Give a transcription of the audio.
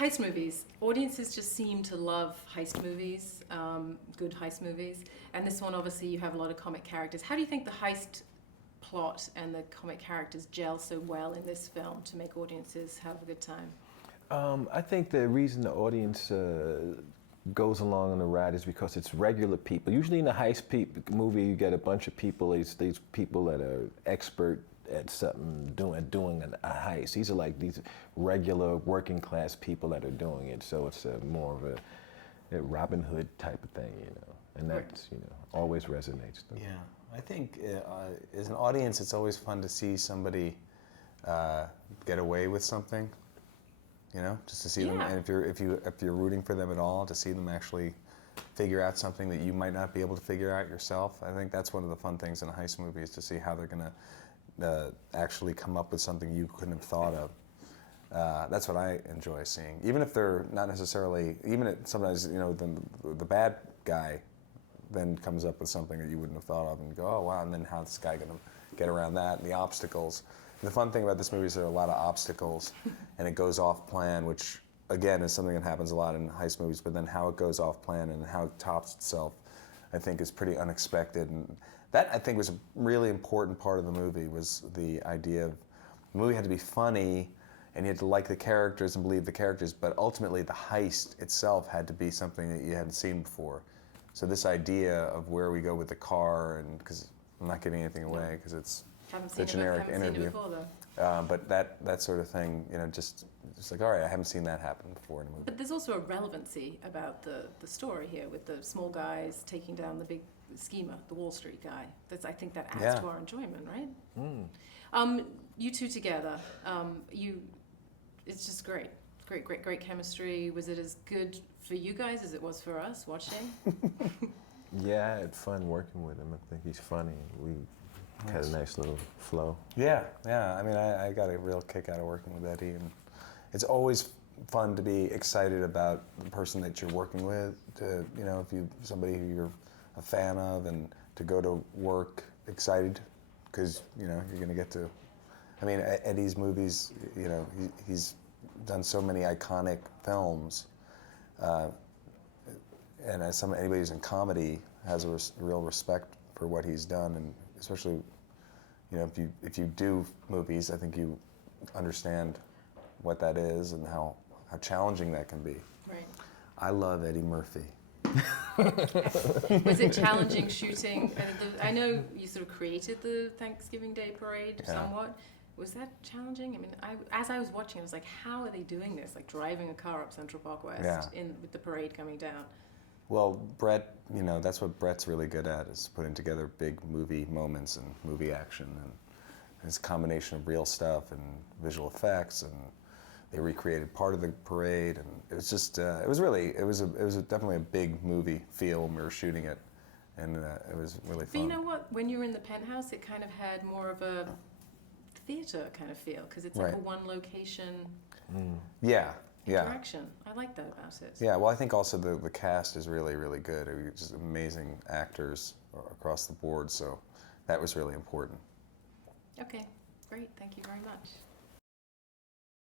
heist movies. Audiences just seem to love heist movies, good heist movies. And this one, obviously, you have a lot of comic characters. How do you think the heist plot and the comic characters gel so well in this film to make audiences have a good time? I think the reason the audience goes along on the ride is because it's regular people. Usually in a heist movie, you get a bunch of people, these people that are expert at something, doing a heist. These are like these regular working class people that are doing it. So it's more of a Robin Hood type of thing, you know. And that, you know, always resonates. Yeah, I think as an audience, it's always fun to see somebody get away with something. You know, just to see them, and if you're rooting for them at all, to see them actually figure out something that you might not be able to figure out yourself. I think that's one of the fun things in a heist movie, is to see how they're going to actually come up with something you couldn't have thought of. That's what I enjoy seeing, even if they're not necessarily. Sometimes, you know, the bad guy then comes up with something that you wouldn't have thought of, and you go, oh wow, and then how's this guy going to get around that, and the obstacles. The fun thing about this movie is there are a lot of obstacles, and it goes off plan, which again is something that happens a lot in heist movies, but then how it goes off plan and how it tops itself, I think, is pretty unexpected. And that, I think, was a really important part of the movie, was the idea of the movie had to be funny, and you had to like the characters and believe the characters, but ultimately the heist itself had to be something that you hadn't seen before. So this idea of where we go with the car, and because I'm not giving anything away because it's the generic interview. But that sort of thing, you know, just like, all right, I haven't seen that happen before in a movie. But there's also a relevancy about the story here, with the small guys taking down the big schemer, the Wall Street guy. I think that adds to our enjoyment, right? Mm. You two together, it's just great. Great chemistry. Was it as good for you guys as it was for us watching? Yeah, I had fun working with him. I think he's funny. We had a nice little flow. Yeah. I mean, I got a real kick out of working with Eddie, and it's always fun to be excited about the person that you're working with. To, you know, if somebody who you're a fan of, and to go to work excited because, you know, you're going to get to. I mean, Eddie's movies, you know, he's done so many iconic films, and as anybody who's in comedy has a real respect for what he's done, and especially, you know, if you do movies, I think you understand what that is and how challenging that can be. Right. I love Eddie Murphy. Was it challenging shooting? I know you sort of created the Thanksgiving Day parade somewhat. Was that challenging? I mean, as I was watching, I was like, how are they doing this? Like driving a car up Central Park West with the parade coming down. Well, Brett, you know, that's what Brett's really good at, is putting together big movie moments and movie action, and his combination of real stuff and visual effects, and they recreated part of the parade, and it was just, it was definitely a big movie feel when we were shooting it, and it was really fun. But you know what? When you were in the penthouse, it kind of had more of a theater kind of feel, because it's like a one location. Interaction. I like that about it. Yeah, well, I think also the cast is really, really good. Just amazing actors across the board, so that was really important. Okay, great. Thank you very much.